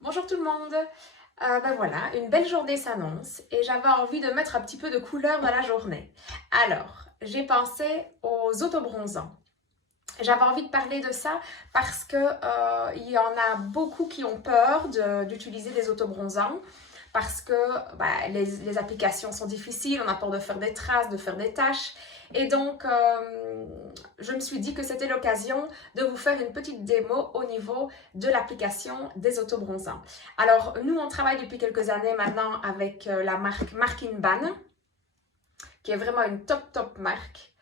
Bonjour tout le monde. Ben voilà, une belle journée s'annonce et j'avais envie de mettre un petit peu de couleur dans la journée. Alors, j'ai pensé aux autobronzants. J'avais envie de parler de ça parce que il y en a beaucoup qui ont peur d'utiliser des autobronzants parce que les applications sont difficiles, on a peur de faire des traces, de faire des taches. Et donc, je me suis dit que c'était l'occasion de vous faire une petite démo au niveau de l'application des autobronzants. Alors, nous, on travaille depuis quelques années maintenant avec la marque Mark Ban, qui est vraiment une top marque.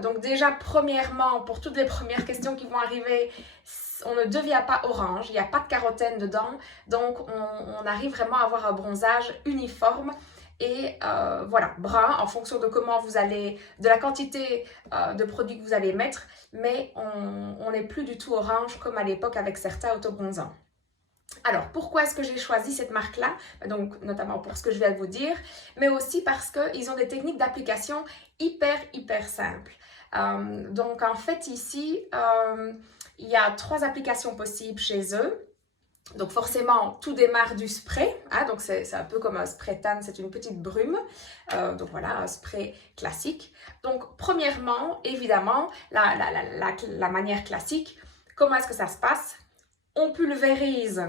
Donc déjà, premièrement, pour toutes les premières questions qui vont arriver, on ne devient pas orange, il n'y a pas de carotène dedans, donc on arrive vraiment à avoir un bronzage uniforme et voilà, brun en fonction de comment vous allez, de la quantité de produits que vous allez mettre, mais on n'est plus du tout orange comme à l'époque avec certains autobronzants. Alors, pourquoi est-ce que j'ai choisi cette marque-là? Donc, notamment pour ce que je viens de vous dire, mais aussi parce qu'ils ont des techniques d'application hyper simples. Donc, en fait, ici, il y a 3 applications possibles chez eux. Donc, forcément, tout démarre du spray. Hein, donc, c'est un peu comme un spray tan, c'est une petite brume. Donc, voilà, un spray classique. Donc, premièrement, évidemment, la manière classique, comment est-ce que ça se passe? On pulvérise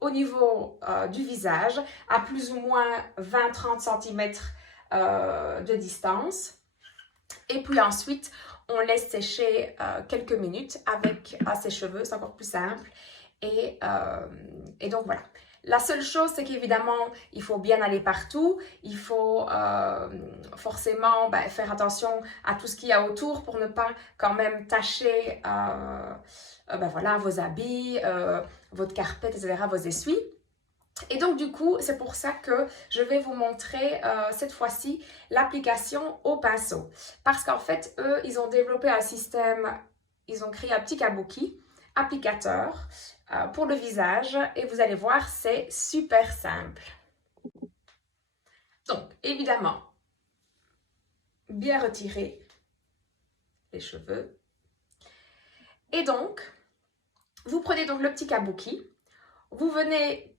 au niveau du visage à plus ou moins 20-30 cm de distance. Et puis ensuite, on laisse sécher quelques minutes avec ses cheveux, c'est encore plus simple. Et donc voilà. La seule chose, c'est qu'évidemment, il faut bien aller partout. Il faut forcément faire attention à tout ce qu'il y a autour pour ne pas quand même tacher voilà, vos habits, votre carpette, etc., vos essuies. Et donc du coup, c'est pour ça que je vais vous montrer cette fois-ci l'application au pinceau. Parce qu'en fait, eux, ils ont développé un système, ils ont créé un petit kabuki applicateur pour le visage et vous allez voir, c'est super simple. Donc, évidemment, bien retirer les cheveux. Et donc, vous prenez donc le petit kabuki, vous venez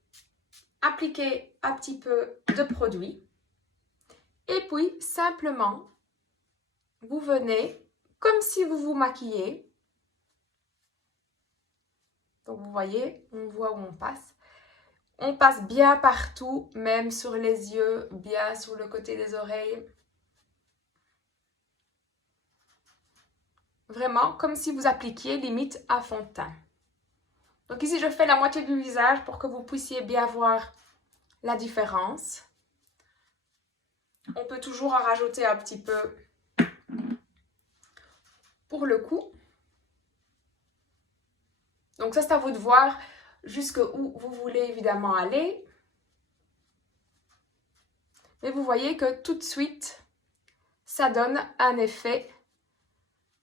appliquer un petit peu de produit et puis simplement, vous venez comme si vous vous maquillez. Donc, vous voyez, on voit où on passe. On passe bien partout, même sur les yeux, bien sur le côté des oreilles. Vraiment comme si vous appliquiez limite à fond de teint. Donc ici, je fais la moitié du visage pour que vous puissiez bien voir la différence. On peut toujours en rajouter un petit peu pour le cou. Donc ça, c'est à vous de voir jusqu'où vous voulez évidemment aller. Mais vous voyez que tout de suite, ça donne un effet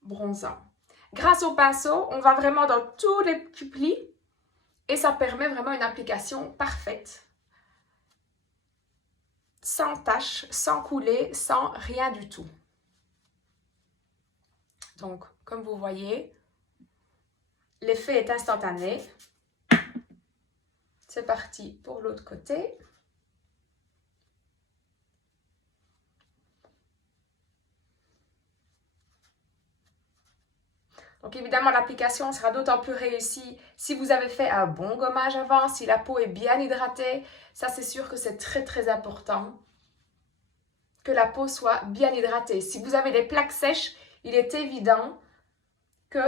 bronzant. Grâce au pinceau, on va vraiment dans tous les petits plis et ça permet vraiment une application parfaite. Sans tache, sans couler, sans rien du tout. Donc, comme vous voyez, l'effet est instantané. C'est parti pour l'autre côté. Donc évidemment, l'application sera d'autant plus réussie si vous avez fait un bon gommage avant, si la peau est bien hydratée. Ça, c'est sûr que c'est très important que la peau soit bien hydratée. Si vous avez des plaques sèches, il est évident que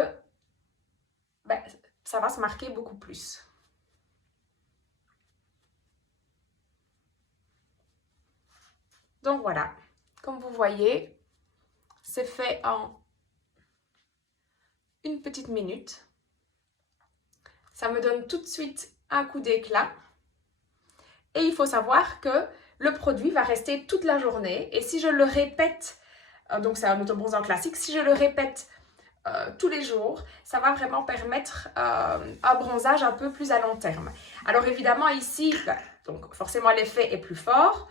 ça va se marquer beaucoup plus. Donc voilà, comme vous voyez, c'est fait en une petite minute. Ça me donne tout de suite un coup d'éclat. Et il faut savoir que le produit va rester toute la journée. Et si je le répète, donc c'est un autobronzant classique, si je le répète tous les jours, ça va vraiment permettre un bronzage un peu plus à long terme. Alors évidemment ici, donc forcément l'effet est plus fort.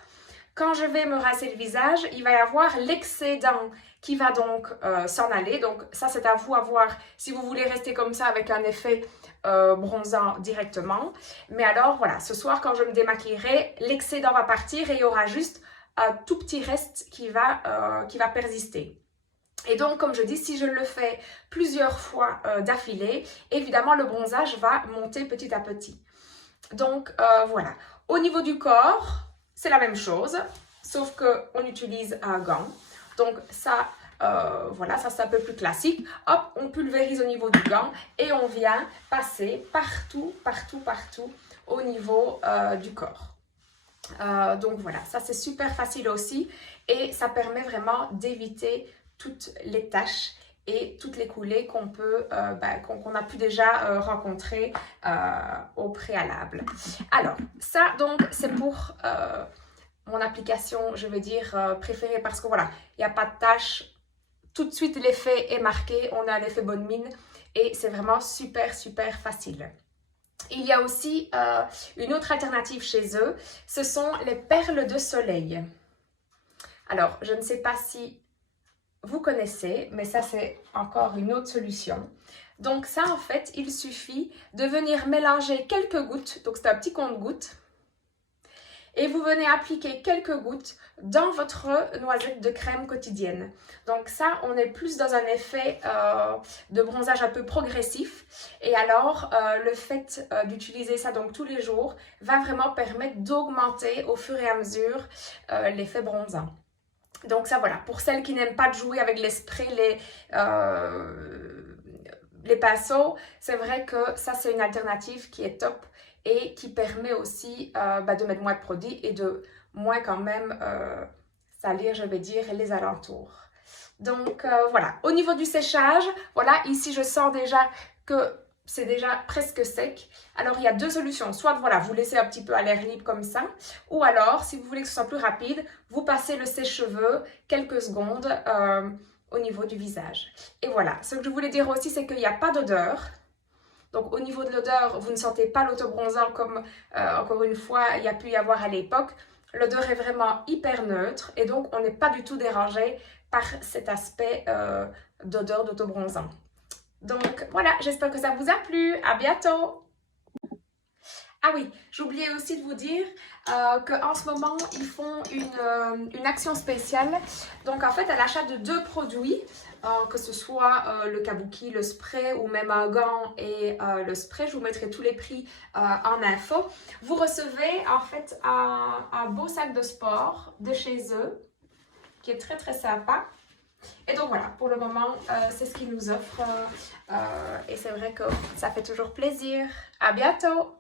Quand je vais me rincer le visage, il va y avoir l'excédent qui va donc s'en aller. Donc ça, c'est à vous à voir si vous voulez rester comme ça avec un effet bronzant directement. Mais alors voilà, ce soir quand je me démaquillerai, l'excédent va partir et il y aura juste un tout petit reste qui va persister. Et donc, comme je dis, si je le fais plusieurs fois d'affilée, évidemment, le bronzage va monter petit à petit. Donc, voilà. Au niveau du corps, c'est la même chose, sauf qu'on utilise un gant. Donc, ça, voilà, ça c'est un peu plus classique. Hop, on pulvérise au niveau du gant et on vient passer partout, partout, partout au niveau du corps. Donc, voilà, ça c'est super facile aussi et ça permet vraiment d'éviter toutes les taches et toutes les coulées qu'on a pu déjà rencontrer au préalable. Alors, ça donc c'est pour mon application, je vais dire, préférée parce que voilà, il n'y a pas de taches. Tout de suite, l'effet est marqué, on a l'effet bonne mine et c'est vraiment super, super facile. Il y a aussi une autre alternative chez eux, ce sont les perles de soleil. Alors, je ne sais pas si vous connaissez, mais ça c'est encore une autre solution. Donc ça en fait, il suffit de venir mélanger quelques gouttes, donc c'est un petit compte-gouttes, et vous venez appliquer quelques gouttes dans votre noisette de crème quotidienne. Donc ça, on est plus dans un effet de bronzage un peu progressif. Et alors, le fait d'utiliser ça donc tous les jours va vraiment permettre d'augmenter au fur et à mesure l'effet bronzant. Donc ça voilà, pour celles qui n'aiment pas de jouer avec les sprays, les pinceaux, c'est vrai que ça c'est une alternative qui est top et qui permet aussi de mettre moins de produits et de moins quand même salir, je vais dire, les alentours. Donc voilà, au niveau du séchage, voilà, ici je sens déjà que c'est déjà presque sec. Alors, il y a deux solutions. Soit, voilà, vous laissez un petit peu à l'air libre comme ça. Ou alors, si vous voulez que ce soit plus rapide, vous passez le sèche-cheveux quelques secondes au niveau du visage. Et voilà, ce que je voulais dire aussi, c'est qu'il n'y a pas d'odeur. Donc, au niveau de l'odeur, vous ne sentez pas l'autobronzant comme, encore une fois, il y a pu y avoir à l'époque. L'odeur est vraiment hyper neutre et donc, on n'est pas du tout dérangé par cet aspect d'odeur d'autobronzant. Donc voilà, j'espère que ça vous a plu. À bientôt! Ah oui, j'oubliais aussi de vous dire qu'en ce moment, ils font une action spéciale. Donc en fait, à l'achat de 2 produits, que ce soit le kabuki, le spray ou même un gant et le spray, je vous mettrai tous les prix en info. Vous recevez en fait un beau sac de sport de chez eux, qui est très très sympa. Et donc voilà, pour le moment, c'est ce qu'ils nous offrent et c'est vrai que ça fait toujours plaisir. À bientôt!